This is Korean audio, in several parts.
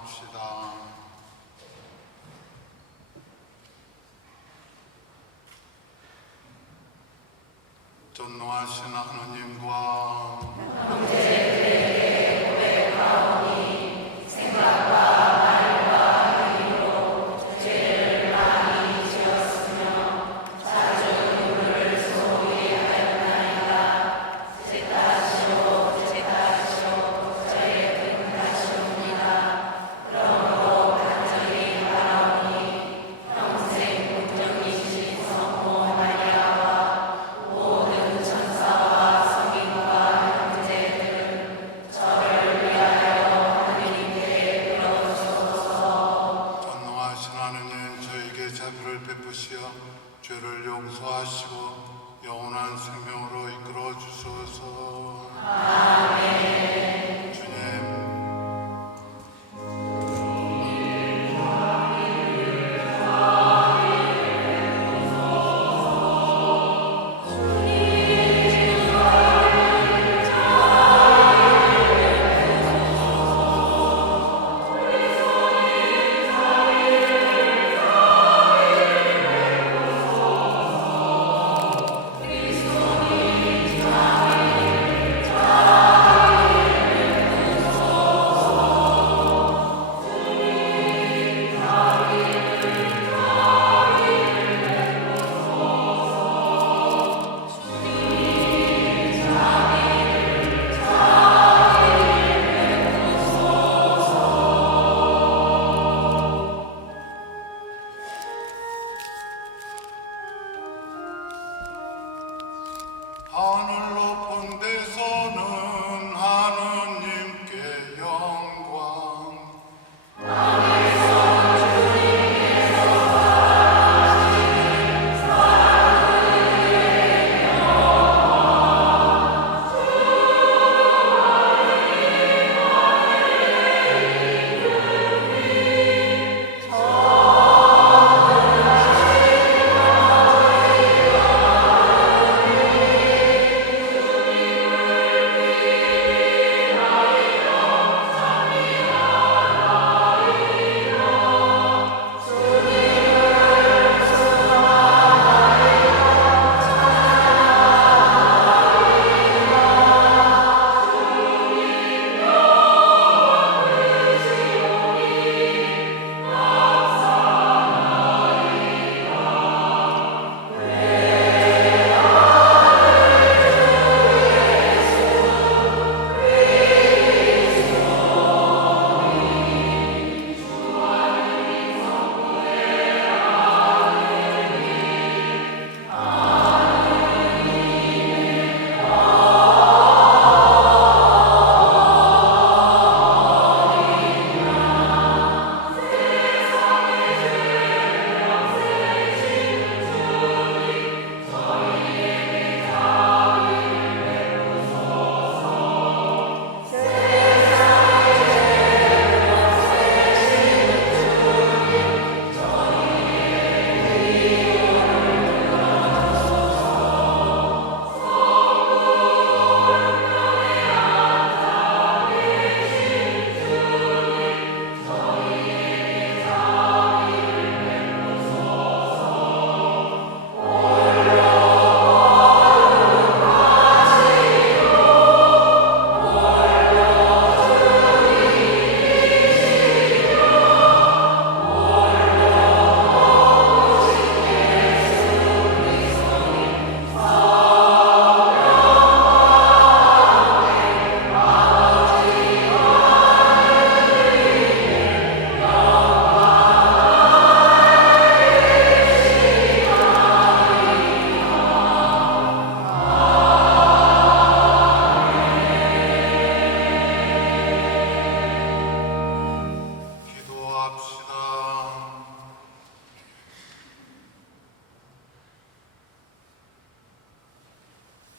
기도합시다. 전능하신 하느님과 죄를 용서하시고 영원한 생명으로 이끌어 주소서. 아멘. 주님, 하늘 높은 데서는 하느님께 영광,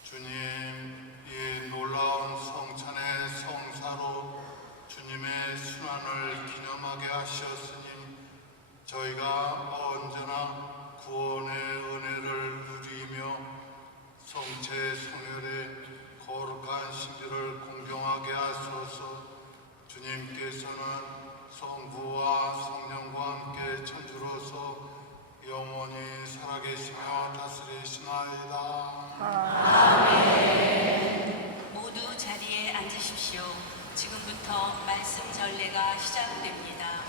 주님, 이 놀라운 성찬의 성사로 주님의 순환을 기념하게 하셨으니 저희가 언제나 구원의 은혜를 누리며 성체 성혈의 거룩한 신비를 공경하게 하소서. 주님께서는 성부와 성령과 함께 천주로서 영원히 살아계시며 다스리시나이다. 아멘. 모두 자리에 앉으십시오. 지금부터 말씀 전례가 시작됩니다.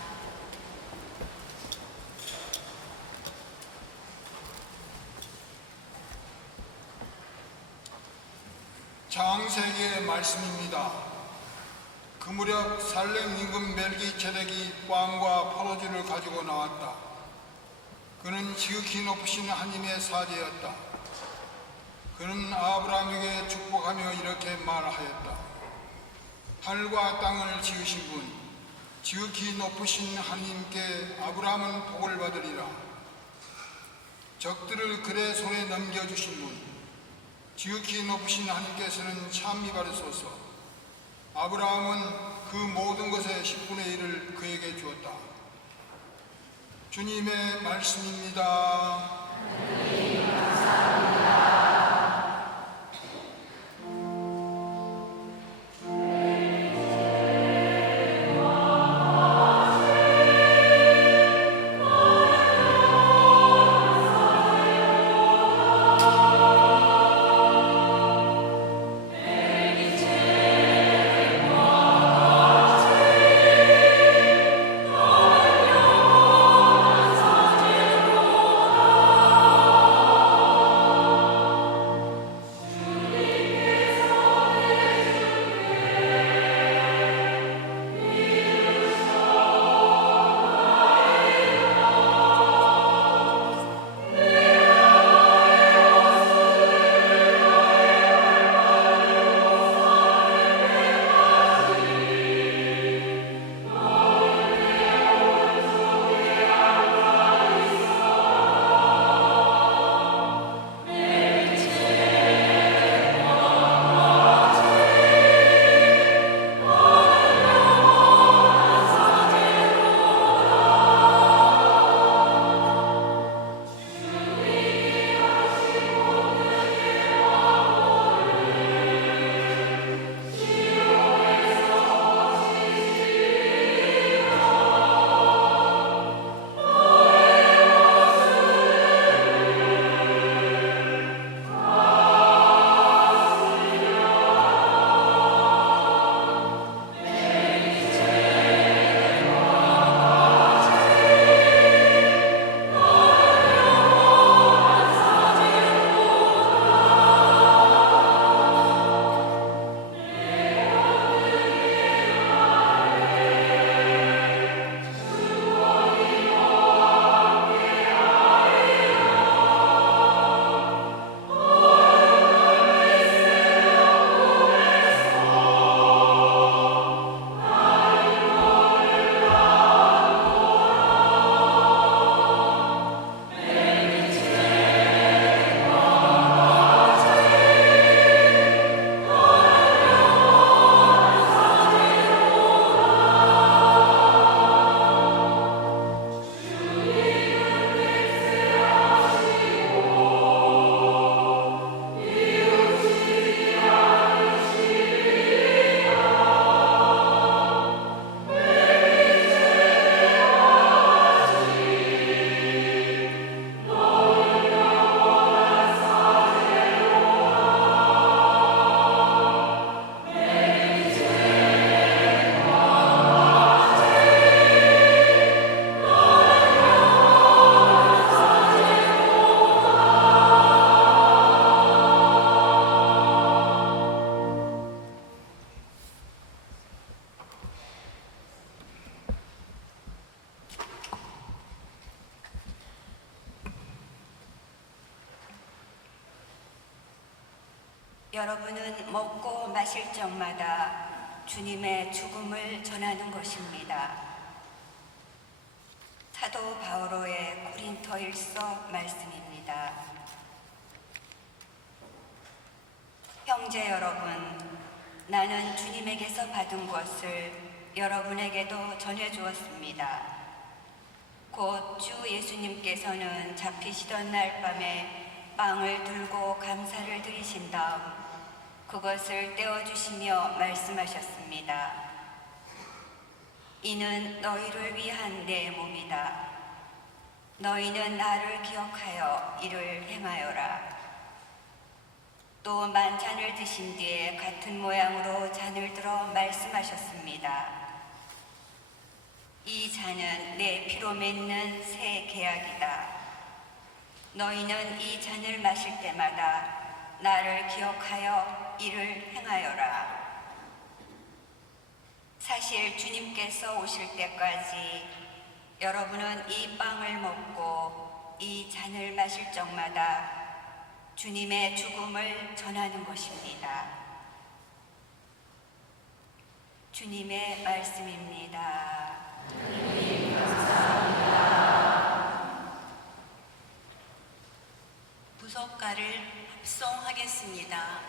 창세기의 말씀입니다. 그 무렵 살렘 임금 멜기ጼ덱이 빵과 포도주를 가지고 나왔다. 그는 지극히 높으신 하나님의 사제였다. 그는 아브라함에게 축복하며 이렇게 말하였다. 하늘과 땅을 지으신 분, 지극히 높으신 하나님께 아브라함은 복을 받으리라. 적들을 그의 손에 넘겨주신 분, 지극히 높으신 하나님께서는 참히 바르소서. 아브라함은 그 모든 것의 10분의 1을 그에게 주었다. 주님의 말씀입니다. 여러분은 먹고 마실 적마다 주님의 죽음을 전하는 것입니다. 사도 바오로의 고린토일서 말씀입니다. 형제 여러분, 나는 주님에게서 받은 것을 여러분에게도 전해주었습니다. 곧 주 예수님께서는 잡히시던 날 밤에 빵을 들고 감사를 드리신 다음 그것을 떼어주시며 말씀하셨습니다. 이는 너희를 위한 내 몸이다. 너희는 나를 기억하여 이를 행하여라. 또 만찬을 드신 뒤에 같은 모양으로 잔을 들어 말씀하셨습니다. 이 잔은 내 피로 맺는 새 계약이다. 너희는 이 잔을 마실 때마다 나를 기억하여 이를 행하여라. 사실 주님께서 오실 때까지 여러분은 이 빵을 먹고 이 잔을 마실 적마다 주님의 죽음을 전하는 것입니다. 주님의 말씀입니다. 부석가를 합송하겠습니다.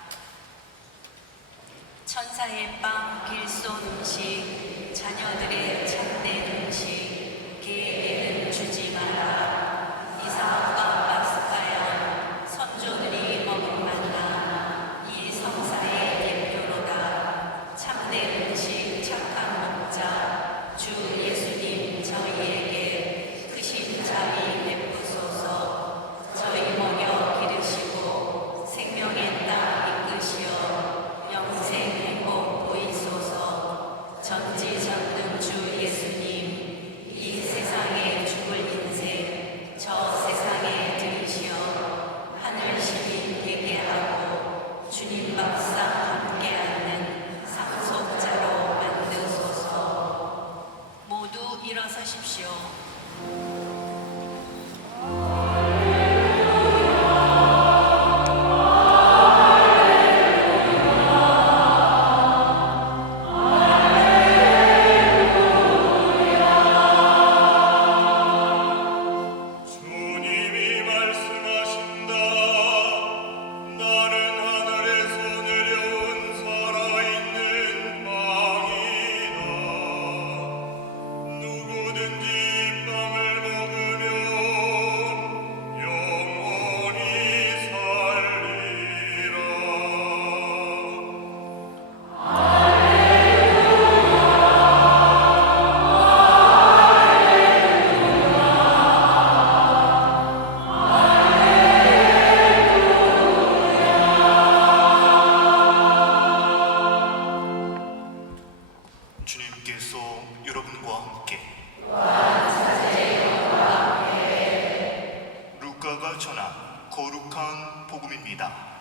천사의 빵 길손 음식, 자녀들의 참된 음식, 개에게는 주지 마라. 이삭과 파스가야, 선조들이 먹은 만나, 이 성사의 예표로다. 참된 음식, 착한 목자, 주 예수님 저희에게 크신 자비 베푸소서. 저희 먹여 기르시고 생명의 땅 이끄시어 영생 행복 보이소서. 전지전능 주 예수님, 이 세상에 죽을 인생 저 세상에 들으시어 하늘 시민 되게 하고 주님 밥상 함께 앉는 상속자로 만드소서. 모두 일어서십시오. 주님이 말씀하신다. 나는 하늘에서 내려온 살아있는 빵이다. 누구든지 이 빵을 먹으면 영원히 살리라. 주님께서 여러분과 함께 루카가 전한 거룩한 복음입니다.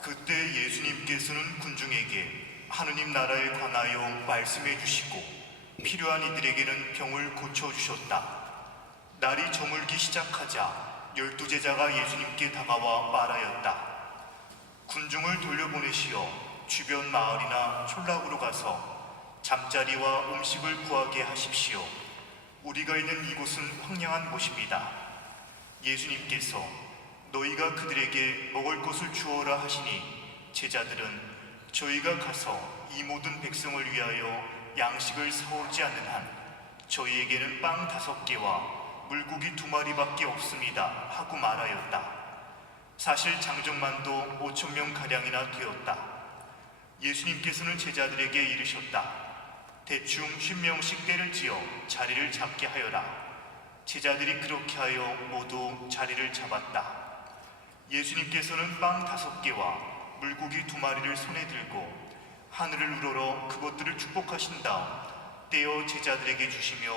그때 예수님께서는 군중에게 하느님 나라에 관하여 말씀해 주시고 필요한 이들에게는 병을 고쳐주셨다. 날이 저물기 시작하자 12제자가 예수님께 다가와 말하였다. 군중을 돌려보내시어 주변 마을이나 촌락으로 가서 잠자리와 음식을 구하게 하십시오. 우리가 있는 이곳은 황량한 곳입니다. 예수님께서 너희가 그들에게 먹을 것을 주어라 하시니 제자들은 저희가 가서 이 모든 백성을 위하여 양식을 사오지 않는 한 저희에게는 빵 5개와 물고기 2마리밖에 없습니다 하고 말하였다. 사실 장정만도 5,000명가량이나 되었다. 예수님께서는 제자들에게 이르셨다. 대충 50명씩 때를 지어 자리를 잡게 하여라. 제자들이 그렇게 하여 모두 자리를 잡았다. 예수님께서는 빵 5개와 물고기 2마리를 손에 들고 하늘을 우러러 그것들을 축복하신 다음 떼어 제자들에게 주시며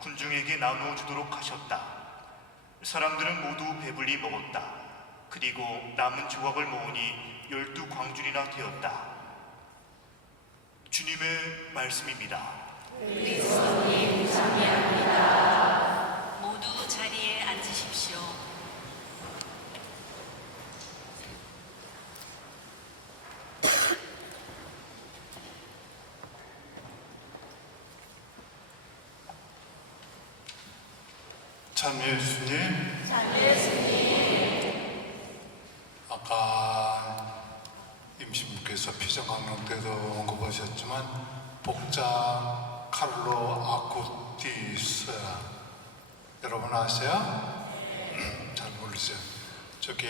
군중에게 나누어 주도록 하셨다. 사람들은 모두 배불리 먹었다. 그리고 남은 조각을 모으니 12광줄이나 되었다. 주님의 말씀입니다. 그리스도님 찬미합니다. 모두 자리에 앉으십시오. 참 예수님, 아까 임신부께서 피정강령 때도 언급하셨지만 복자 칼로 아쿠티스 여러분 아세요? 잘 모르세요. 저기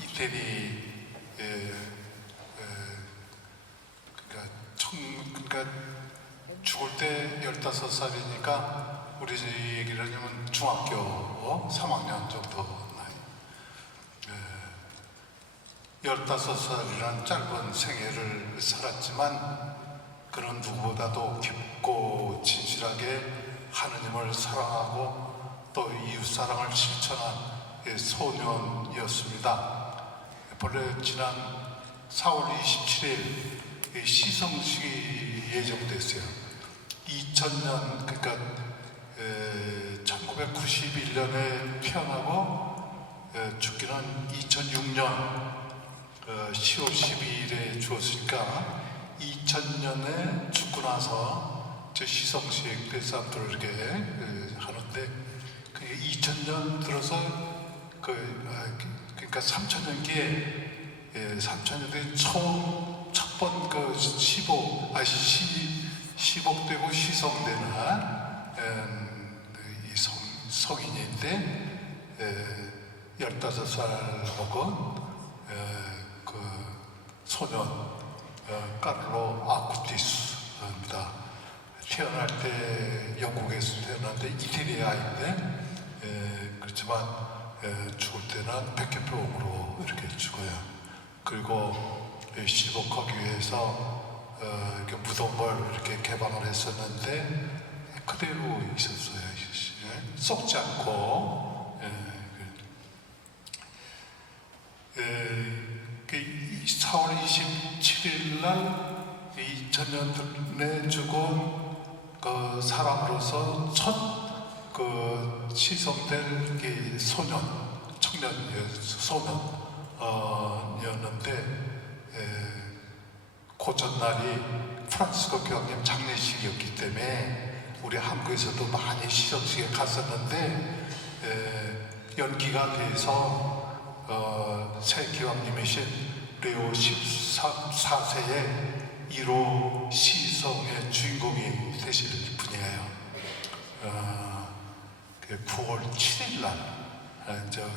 이태리 그러니까 죽을 때 15살이니까 우리 얘기를 하면 중학교 3학년 정도 나이. 15살이라는 짧은 생애를 살았지만 그는 누구보다도 깊고 진실하게 하느님을 사랑하고 또 이웃사랑을 실천한 소년이었습니다. 본래 지난 4월 27일 시성식이 예정됐어요. 2000년, 그러니까 1991년에 태어나고 죽기는 2006년 10월 12일에 주었으니까 2000년에 죽고 나서 저 시성식 대사람들을 이렇게 하는데 2000년 들어서 그러니까 3000년기에 3000년대 처음 첫번 그 10억되고 시성되는 이 성인인데 15살 먹은 그 소년 카를로 아쿠티스입니다. 태어날 때 영국에서 태어났는데 이태리아인데 그렇지만 죽을 때는 백혈병으로 이렇게 죽어요. 그리고 시복하기 위해서 이렇게 무덤을 이렇게 개방을 했었는데 그대로 있었어요. 썩지 않고 4월 27일 날 2000년에 죽은 그 사람으로서 첫 그 시성될 그 소년이었는데 그 전날이 프란시스코 교황님 장례식이었기 때문에 우리 한국에서도 많이 시성식에 갔었는데 연기가 돼서 새 교황님이신 레오 14세의 1호 시성의 주인공이 되실 분이에요. 9월 7일 날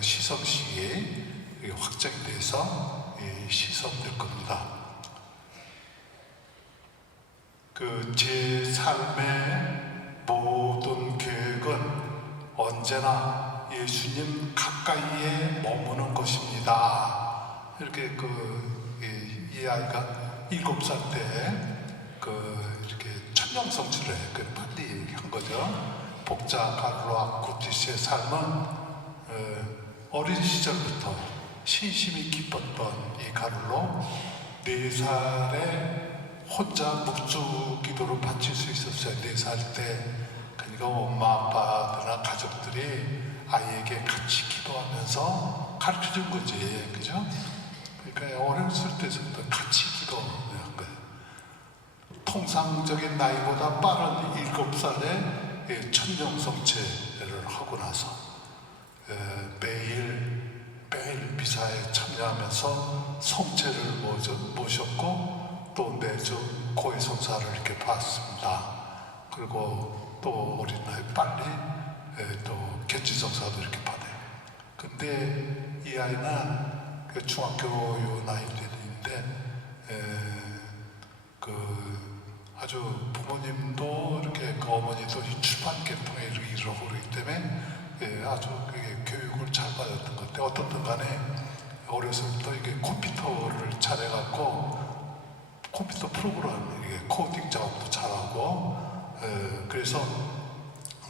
시성식이 확정이 돼서 시성될 겁니다. 제 삶의 모든 계획은 언제나 예수님 가까이에 머무는 것입니다. 이렇게 이 아이가 7살 때 이렇게 천년성취를 빨리 한 거죠. 복자 카를로 아쿠티스의 삶은 어린 시절부터 신심이 깊었던 이 카를로 4살에 혼자 묵주 기도를 바칠 수 있었어요. 4살 때. 그러니까 엄마 아빠나 가족들이 아이에게 같이 기도하면서 가르쳐준 거지, 그죠? 그러니까 어렸을 때부터 같이 기도한 거예요. 통상적인 나이보다 빠른 7살에 천년성체를 하고 나서 매일 미사에 참여하면서 성체를 모셨고 또 매주 고해성사를 이렇게 봤습니다. 그리고 또 어린 나이 빨리 또 견지성사도 이렇게 받아요. 근데 이 아이는 중학교 요 나이 때인데 아주 부모님도 이렇게 어머니도 이 출판 계통에 일을 하고 그러기 때문에 아주 교육을 잘 받았던 것 같아요. 어떻든 간에 어려서부터 이게 컴퓨터를 잘해갖고 컴퓨터 프로그램 코딩 작업도 잘하고 그래서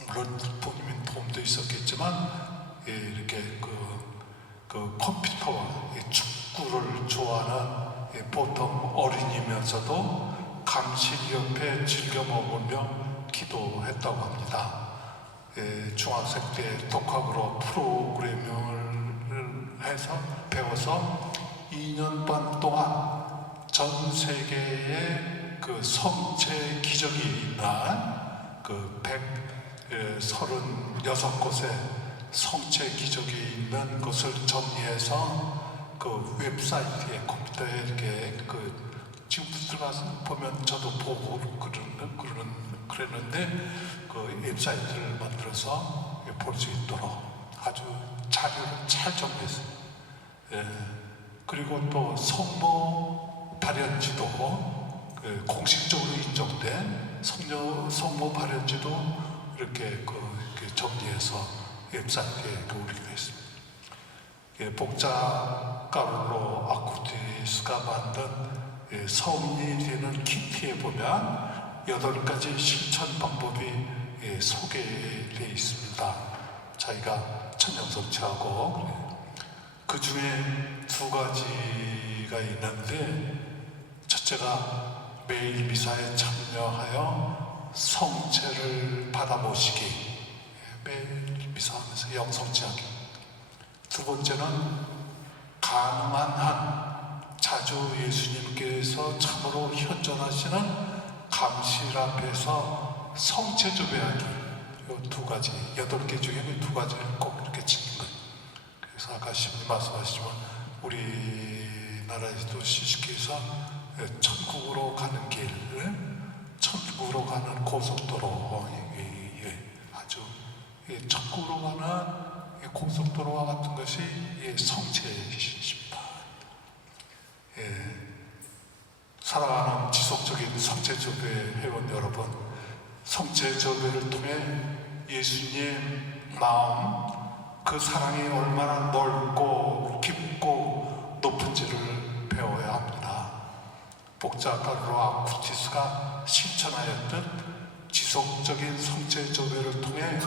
물론 부모님 도움도 있었겠지만 이렇게 컴퓨터와 축구를 좋아하는 보통 어린이면서도 감실 옆에 즐겨 먹으며 기도했다고 합니다. 중학생 때 독학으로 프로그래밍을 해서 배워서 2년 반 동안 전 세계의 성체 기적이 난 136곳의 성체 기적이 있는 것을 정리해서 웹사이트에 컴퓨터에 이렇게 지금도 들어가서 보면 저도 보고 그랬는데 웹사이트를 만들어서 볼 수 있도록 아주 자료를 잘 정리했어요. 그리고 또 성모 발연지도 공식적으로 인정된 성모 발현지도 이렇게 정리해서 웹사이트에 올리기로 했습니다. 복자 가루로 아쿠티스가 만든 성인이 되는 키트에 보면 8가지 실천 방법이 소개되어 있습니다. 자기가 천연성취하고 그 중에 2가지가 있는데, 첫째가 매일 미사에 참여하여 성체를 받아 모시기, 매일 미사하면서 영성취하기. 2번째는 가능한 한 자주 예수님께서 참으로 현존하시는 감실 앞에서 성체 조배하기. 이 2가지, 8개 중에 그 2가지를 꼭 이렇게 지킨 거예요. 그래서 아까 신부님 말씀하시지만 우리나라에도 시식해서 천국으로 가는 길, 천국으로 가는 고속도로, 아주 천국으로 가는 고속도로와 같은 것이 성체십니다. 사랑하는 지속적인 성체조배 회원 여러분, 성체조배를 통해 예수님의 마음, 그 사랑이 얼마나 넓고 깊고 높은지를 배워야 합니다. 복자 카를로 아쿠티스가 실천하였던 지속적인 성체조배를 통해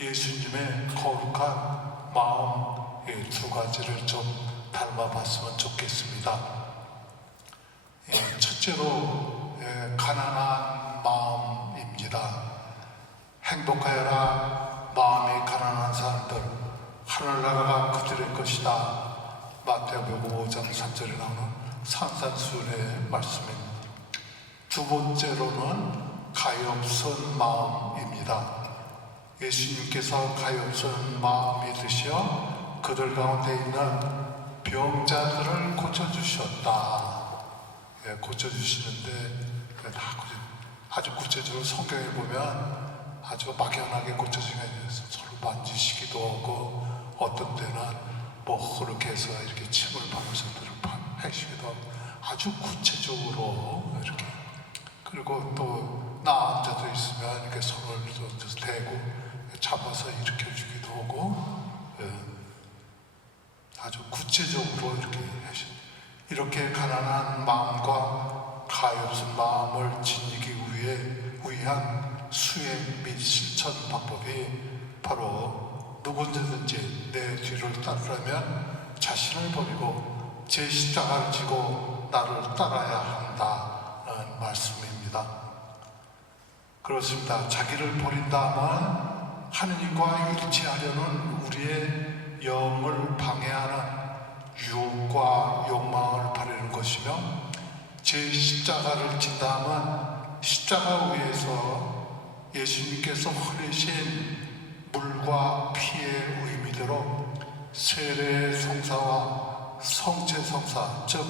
예수님의 거룩한 마음 2가지를 좀 닮아봤으면 좋겠습니다. 첫째로 가난한 마음입니다. 행복하여라 마음이 가난한 사람들, 하늘나라가 그들의 것이다. 마태복음 5장 3절에 나오는 산산수훈의 말씀입니다. 2번째로는 가엾은 마음입니다. 예수님께서 가엾은 마음이 드시어 그들 가운데 있는 병자들을 고쳐주셨다. 고쳐주시는데 아주 구체적으로 성경에 보면 아주 막연하게 고쳐지게 돼서 서로 만지시기도 하고, 어떤 때는 그렇게 해서 이렇게 침을 바르면서 하시기도 하고, 아주 구체적으로 이렇게. 그리고 또 나 앉아져 있으면 이렇게 손을 대고 잡아서 일으켜주기도 하고, 아주 구체적으로 이렇게 하십니다. 이렇게 가난한 마음과 가엾은 마음을 지니기 위한 수행 및 실천 방법이 바로 누구든지 내 뒤를 따르려면 자신을 버리고 제 십자가를 지고 나를 따라야 한다는 말씀입니다. 그렇습니다. 자기를 버린다면 하느님과 일치하려는 우리의 영을 방해하는 유혹과 욕망을 버리는 것이며, 제 십자가를 진다면 십자가 위에서 예수님께서 흘리신 물과 피의 의미대로 세례 성사와 성체 성사, 즉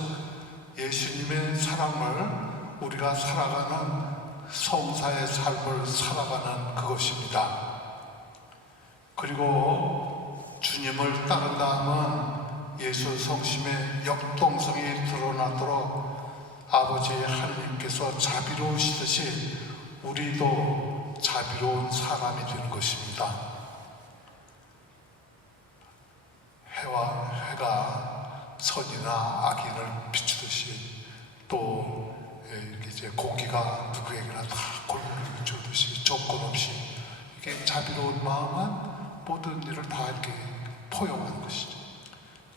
예수님의 사랑을 우리가 살아가는 성사의 삶을 살아가는 그것입니다. 그리고 주님을 따른다면 예수 성심의 역동성이 드러나도록 아버지 하느님께서 자비로우시듯이 우리도 자비로운 사람이 되는 것입니다. 해가 선이나 악인을 비추듯이, 또 이제 고기가 누구에게나 다 골고루 주듯이 조건 없이, 이게 자비로운 마음은 모든 일을 다 이렇게 포용하는 것이죠.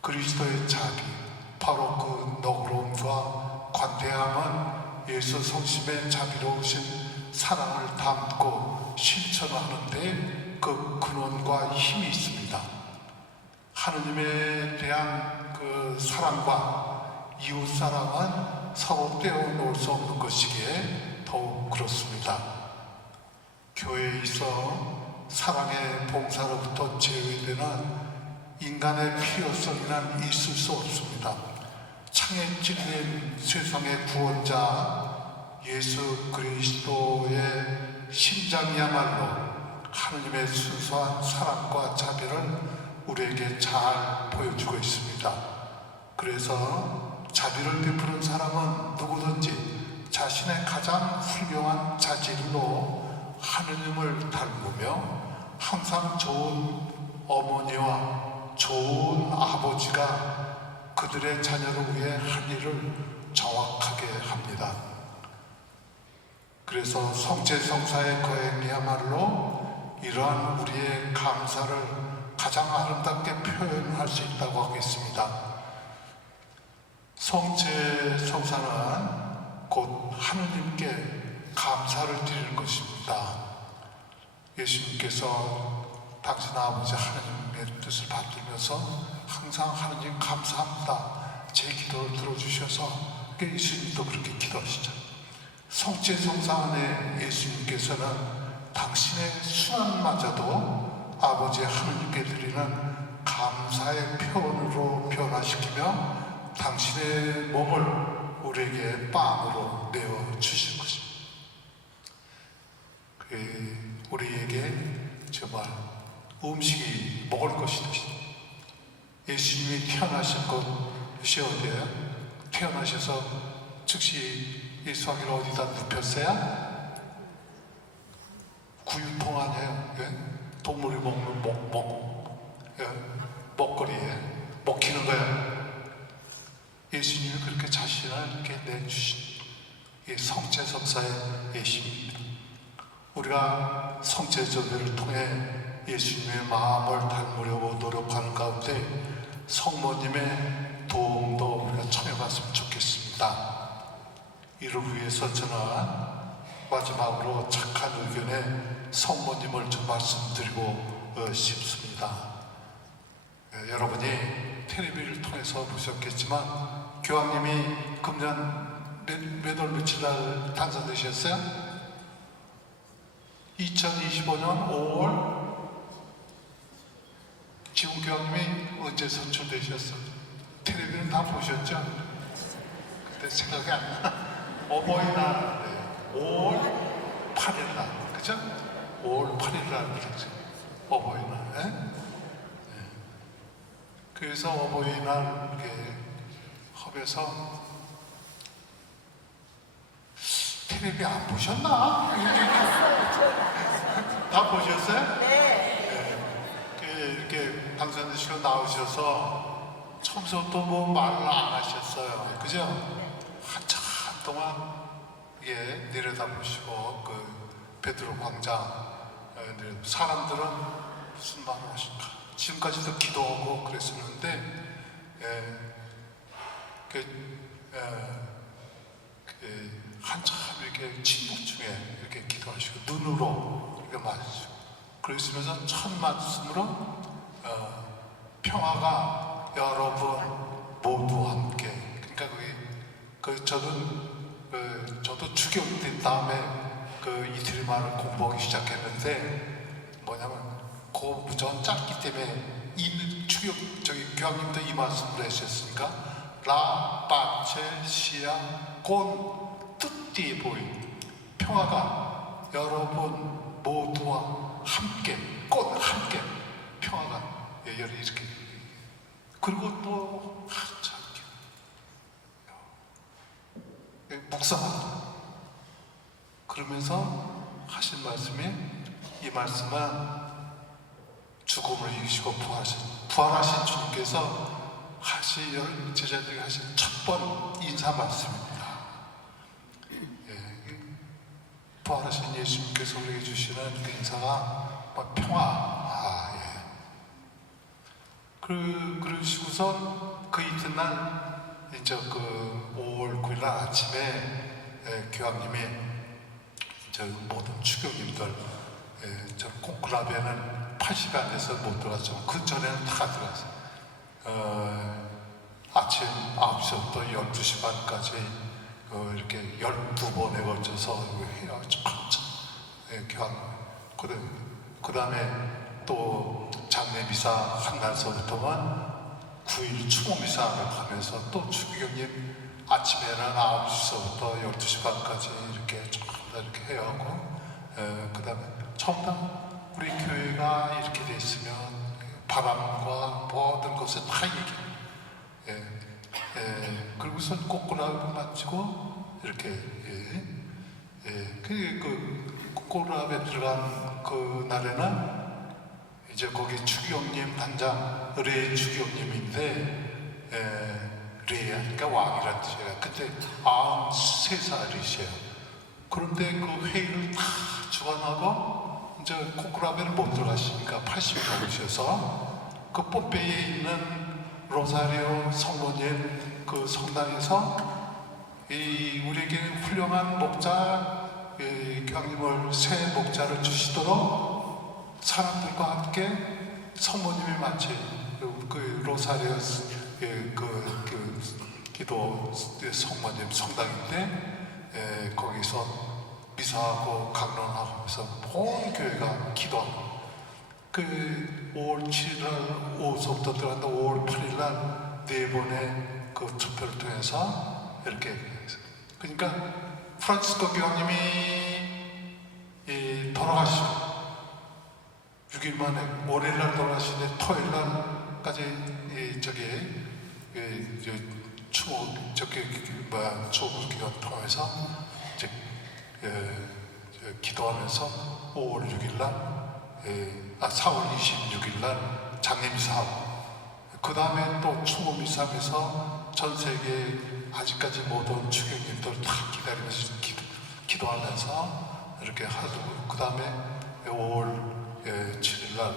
그리스도의 자비, 바로 그 너그러움과 관대함은 예수 성심의 자비로우신 사랑을 담고 실천하는데 그 근원과 힘이 있습니다. 하느님에 대한 그 사랑과 이웃 사랑은 서로 떼어놓을 수 없는 것이기에 더욱 그렇습니다. 교회에 있어 사랑의 봉사로부터 제외되는 인간의 필요성이란 있을 수 없습니다. 창에 찔린 세상의 구원자 예수 그리스도의 심장이야말로 하느님의 순수한 사랑과 자비를 우리에게 잘 보여주고 있습니다. 그래서 자비를 베푸는 사람은 누구든지 자신의 가장 훌륭한 자질로 하느님을 닮으며 항상 좋은 어머니와 좋은 아버지가 그들의 자녀를 위해 할 일을 정확하게 합니다. 그래서 성제성사의 거행이야말로 이러한 우리의 감사를 가장 아름답게 표현할 수 있다고 하겠습니다. 성제성사는 곧 하느님께 감사를 드리는 것입니다. 예수님께서 당신 아버지 하느님의 뜻을 받들면서 항상 하느님 감사합니다. 제 기도를 들어주셔서 예수님도 그렇게 기도하시죠. 성제성사 안에 예수님께서는 당신의 순환마저도 아버지 하느님께 드리는 감사의 표현으로 변화시키며 당신의 몸을 우리에게 빵으로 내어 주신 것입니다. 우리에게 정말 음식이 먹을 것이 되신 예수님이 태어나신 곳이 어디예요? 태어나셔서 즉시 예수하기를 어디다 눕혔어요? 구유통 아니에요? 예? 동물이 먹는 먹거리에 먹히는 거예요. 예수님이 그렇게 자신을 이렇게 내주신 이 성제성사의 예수님입니다. 우리가 성제절개를 통해 예수님의 마음을 닮으려고 노력하는 가운데 성모님의 도움도 우리가 청해봤으면 좋겠습니다. 이를 위해서 저는 마지막으로 착한 의견에 성모님을 좀 말씀드리고 싶습니다. 여러분이 텔레비를 통해서 보셨겠지만 교황님이 금년 몇 월 며칠 날 당선되셨어요? 2025년 5월 지금 교황님이 언제 선출되셨어요? 텔레비는 다 보셨죠? 그때 생각이 안 나. 어버이날 5월 8일 날, 그죠? 5월 8일 날 그랬죠. 어버이날. 네? 그래서 어버이날 이렇게 헙에서 텔레비 안 보셨나? 다 보셨어요? 네. 이렇게 당선되시고 나오셔서 처음부터 뭐 말을 안 하셨어요. 그죠? 한참 동안 내려다보시고 그 베드로 광장 사람들은 무슨 말을 하실까? 지금까지도 기도하고 그랬었는데 한참 이렇게 침묵 중에 이렇게 기도하시고 눈으로 이렇게 맞으시고 그러시면서 첫 말씀으로 평화가 여러분 모두와 함께 그러니까 저도 추격된 다음에 이틀 만을 공부하기 시작했는데 뭐냐면 그 무조건 짧기 때문에 이 추격 교황님도 이 말씀을 하셨으니까 라 빠체 시아 곤 뜻띠 보이 평화가 여러분 모두와 함께 곧 함께 평화가 이렇게 그리고 또 참 묵상합니다. 그러면서 하신 말씀이 이 말씀은 죽음을 이기시고 부활하신 주님께서 제자들에게 하신 첫 번 인사 말씀입니다. 부활하신 예수님께서 우리에게 주시는 그 인사가 평화. 그러시고서 그 이튿날 이제 그 5월 9일 날 아침에 교황님이 모든 추교님들 저 콩클라베는 80이 안 돼서 못 들어갔지만 그 전에는 다 들어갔어요. 아침 9시부터 12시 반까지 이렇게 12번에 걸쳐서 해요. 교황. 그 다음에 또 장례미사 한 날서부터는 9일 추모미사를 가면서 또 추기경님 아침에는 9시서부터 12시 반까지 이렇게 이렇게 해요. 그 다음에 처음부터 우리 교회가 이렇게 됐으면 바람과 모든 것을 다 얘기해요. 그리고선 꽃구나를 마치고 이렇게 그 콩쿠라베 들어간 그 날에는 이제 거기 주경님 단장 레 주경님인데 레하니까 왕이란 뜻이에요. 그때 93살이세요. 그런데 그 회의를 다 주관하고 이제 콩쿠라베를 못 들어가시니까 80이 넘으셔서 그 뽀페이에 있는 로사리오 성모님 그 성당에서 우리에게 훌륭한 목자 교황님을 새 목자를 주시도록 사람들과 함께 성모님이 마치 그 로사리오 기도 성모님 성당인데 거기서 미사하고 강론하고 해서 온 교회가 기도하고 그 5월 7일 오후부터 들어간다 5월 8일 날 네 번의 그 투표를 통해서 이렇게 그러니까 프란치스코 교황님이 돌아가시고 6일 만에 월요일 날 돌아가시는데 토요일 날까지 추모 추모 기간 통해서 이제 기도하면서 5월 6일 날 4월 26일 날 장례미사하고 그 다음에 또 추모미사하면서 전 세계 아직까지 못 온 주교님들 다 기다리면서 기도하면서 이렇게 하고 그 다음에 5월 7일 날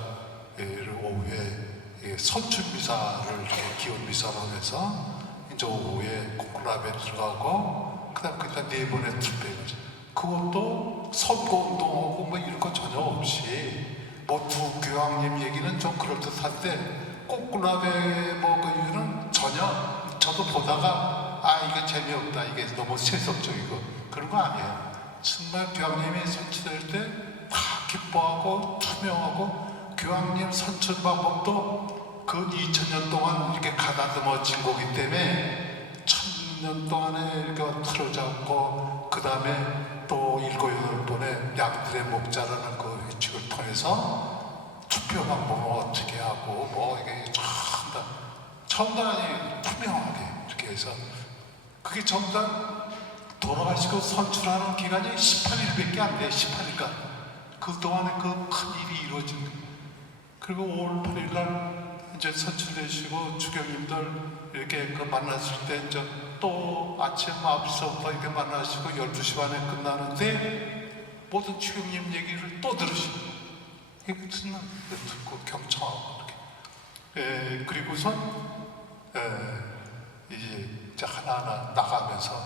오후에 선출미사를 기원미사로 해서 이제 오후에 콩쿠라베 들어가고 그 다음에 그때 네 번의 투표죠. 그것도 선거운동하고 뭐 이런 거 전혀 없이 뭐 두 교황님 얘기는 좀 그럴듯한데 콩쿠라베 뭐 그 이유는 전혀 저도 보다가 이게 재미없다 이게 너무 세속적이고 그런 거 아니에요. 정말 교황님이 선출될 때 다 기뻐하고 투명하고 교황님 선출 방법도 그 2000년 동안 이렇게 가다듬어진 거기 때문에 1000년 동안에 이렇게 틀어졌고 그 다음에 또 7, 8번의 양들의 목자라는 그 회칙을 통해서 투표 방법을 어떻게 하고 뭐 이게 전부 다 투명하게 이렇게 해서 그게 전부 다 돌아가시고 선출하는 기간이 18일밖에 안 돼요. 18일간 그동안에 그 큰 일이 이루어진 거예요. 그리고 5월 8일 날 이제 선출되시고 주교님들 이렇게 그 만났을 때 이제 또 아침 9시부터 이렇게 만나시고 12시 반에 끝나는데 모든 주교님 얘기를 또 들으시고 이거 듣고 경청하고 이렇게 그리고선 이제 하나하나 나가면서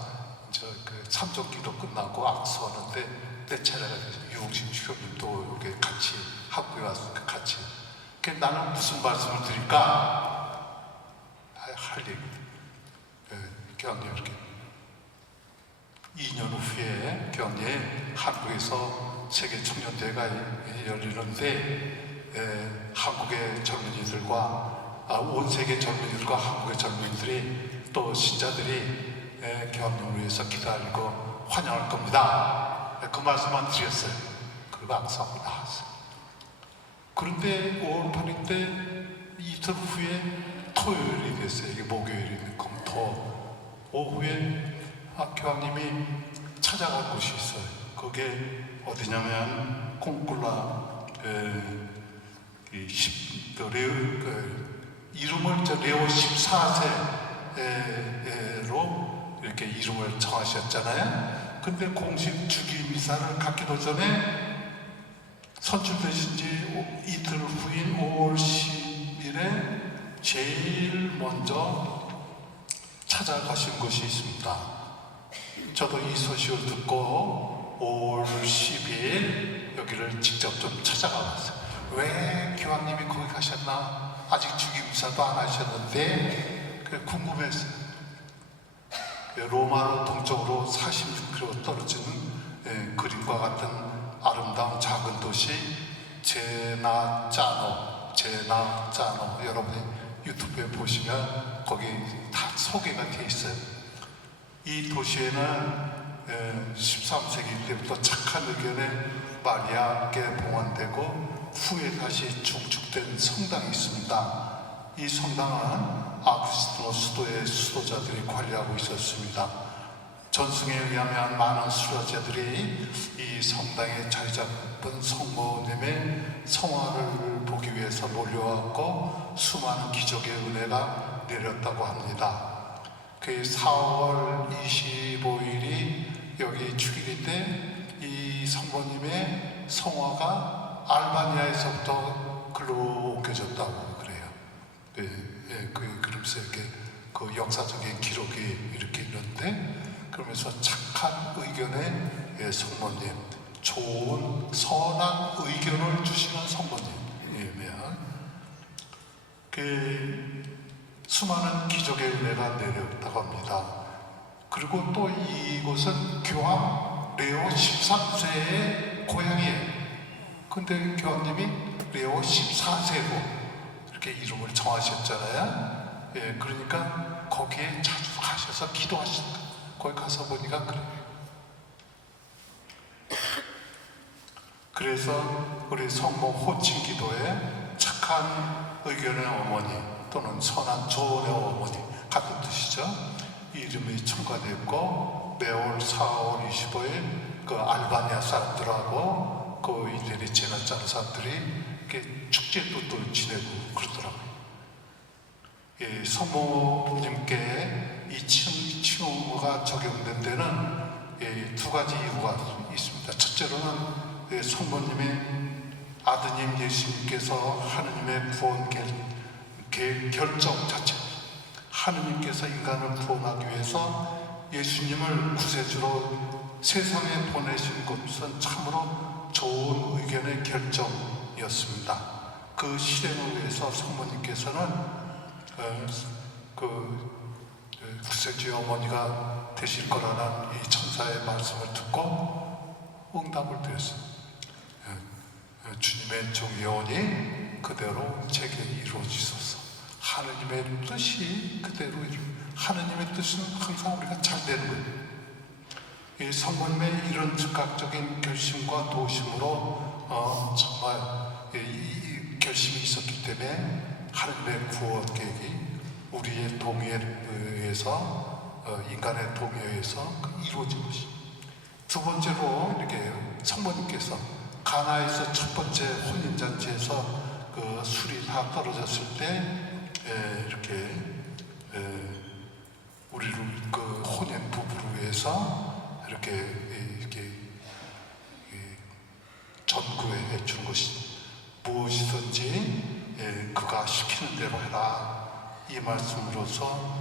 이제 그 삼종기도 끝나고 악수하는데 내 차례가 돼서 유홍신 주교님도 이렇게 같이 학교에 와서 같이 나는 무슨 말씀을 드릴까 할 얘기 교황님 이렇게 2년 후에 교황님 한국에서 세계 청년대회가 열리는데 한국의 젊은이들과 온 세계 젊은이들과 한국의 젊은이들이 또 신자들이 교황님을 위해서 기다리고 환영할 겁니다. 그 말씀만 드렸어요. 그리고 악수하고 나왔어요. 그런데 5월 8일 때 이틀 후에 토요일이 됐어요. 이게 목요일이 금토 오후에 학교장님이 찾아갈 곳이 있어요. 그게 어디냐면 콩쿨라 이름을 레오 14세로 이렇게 이름을 정하셨잖아요. 근데 공식 주기 미사를 갖기도 전에 선출되신 지 이틀 후인 5월 10일에 제일 먼저 찾아가신 곳이 있습니다. 저도 이 소식을 듣고 5월 10일 여기를 직접 좀 찾아가 봤어요. 왜 교황님이 거기 가셨나? 아직 주기미사도 안 하셨는데 궁금했어요. 로마로 동쪽으로 46km 떨어지는 그림과 같은 아름다운 작은 도시 제나짜노 여러분이 유튜브에 보시면 거기 다 소개가 되어 있어요. 이 도시에는 13세기 때부터 착한 의견에 마리아께 봉헌되고 후에 다시 중축된 성당이 있습니다. 이 성당은 아구스티노 수도의 수도자들이 관리하고 있었습니다. 전승에 의하면 많은 수료자들이 이 성당에 자리 잡은 성모님의 성화를 보기 위해서 몰려왔고 수많은 기적의 은혜가 내렸다고 합니다. 그 4월 25일이 여기 축일인데 이 성모님의 성화가 알바니아에서부터 글로 옮겨졌다고 그래요. 그러면서 이렇게 그 역사적인 기록이 이렇게 있는데, 그러면서 착한 의견의 성모님, 좋은 선한 의견을 주시는 성모님이면 수많은 기적의 은혜가 내렸다고 합니다. 그리고 또 이곳은 교황 레오 13세의 고향이에요. 근데 교황님이 레오 14세로 이렇게 이름을 정하셨잖아요. 그러니까 거기에 자주 가셔서 기도하신다. 거기 가서 보니까 그래요. 그래서 우리 성모 호칭 기도에 착한 의견의 어머니 또는 선한 조언의 어머니 같은 뜻이죠. 이름이 첨가됐고 매월 4월 25일 그 알바니아 사람들하고 그 이태리 지나짜는 사람들이 이렇게 축제도 또 지내고 그러더라고요. 성모님께 이 칭호가 적용된 데는 두 가지 이유가 있습니다. 첫째로는 성모님의 아드님 예수님께서 하느님의 구원 결정 자체, 하느님께서 인간을 구원하기 위해서 예수님을 구세주로 세상에 보내신 것은 참으로 좋은 의견의 결정이었습니다. 그 실행을 위해서 성모님께서는 구세주의 어머니가 되실 거라는 이 천사의 말씀을 듣고 응답을 드렸어요. 주님의 종예언이 그대로 제게 이루어지소서. 하느님의 뜻이 그대로 하느님의 뜻은 항상 우리가 잘 되는 거예요. 이 성모님의 이런 즉각적인 결심과 도심으로 정말 이 결심이 있었기 때문에 하느님의 구원 계획이 우리의 동의에 의해서 인간의 동의에 의해서 이루어진 것이. 두 번째로 이렇게 성모님께서 가나에서 첫 번째 혼인잔치에서 그 술이 다 떨어졌을 때 이렇게 우리를 그 혼인 부부를 위해서 이렇게 전구해 준 것이 무엇이든지 그가 시키는 대로 해라. 이 말씀으로서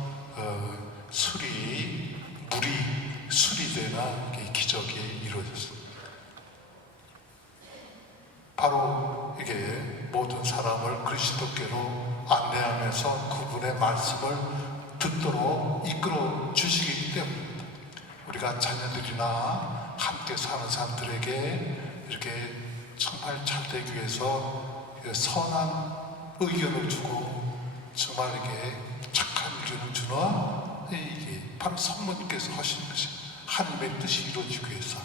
술이 되는 기적이 이루어졌습니다. 바로 이게 모든 사람을 그리스도께로 안내하면서 그분의 말씀을 듣도록 이끌어 주시기 때문입니다. 우리가 자녀들이나 함께 사는 사람들에게 이렇게 정말 잘 되기 위해서 선한 의견을 주고 정말 이렇게 착한 의견을 주는 이게 바로 성모님께서 하시는 것이 하나님의 뜻이 이루어지기 위해서.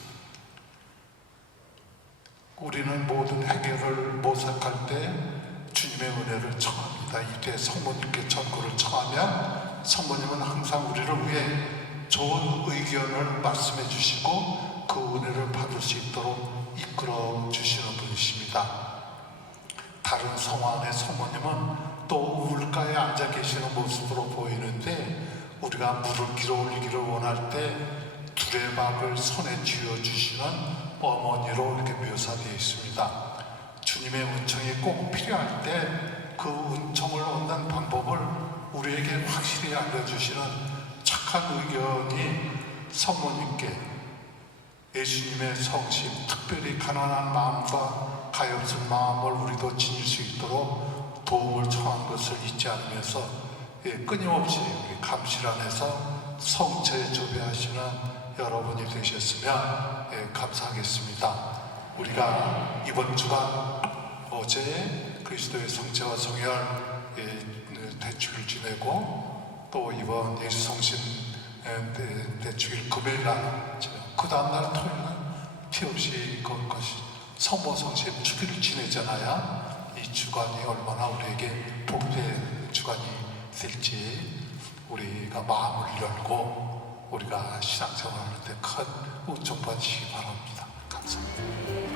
우리는 모든 해결을 모색할 때 주님의 은혜를 청합니다. 이때 성모님께 전구를 청하면 성모님은 항상 우리를 위해 좋은 의견을 말씀해 주시고 그 은혜를 받을 수 있도록 이끌어 주시는 분이십니다. 다른 성화 안의 성모님은 또 물가에 앉아 계시는 모습으로 보이는데 우리가 물을 길어 올리기를 원할 때 두레박을 손에 쥐어 주시는 어머니로 이렇게 묘사되어 있습니다. 주님의 은총이 꼭 필요할 때 그 은총을 얻는 방법을 우리에게 확실히 알려주시는 착한 의견이 성모님께 예수님의 성심, 특별히 가난한 마음과 가엾은 마음을 우리도 지닐 수 있도록 도움을 청한 것을 잊지 않으면서 끊임없이 우리 감실 안에서 성체에 조배하시는 여러분이 되셨으면 감사하겠습니다. 우리가 이번 주간 어제 그리스도의 성체와 성혈 대축을 지내고 또 이번 예수 성신 대축일 금요일날 그 다음날 토요일날 티없이 그것이 성모 성신 축일을 지내잖아요. 이 주간이 얼마나 우리에게 복된 주간이 될지 우리가 마음을 열고 우리가 신앙생활할 때 큰 은총 받으시기 바랍니다. 감사합니다.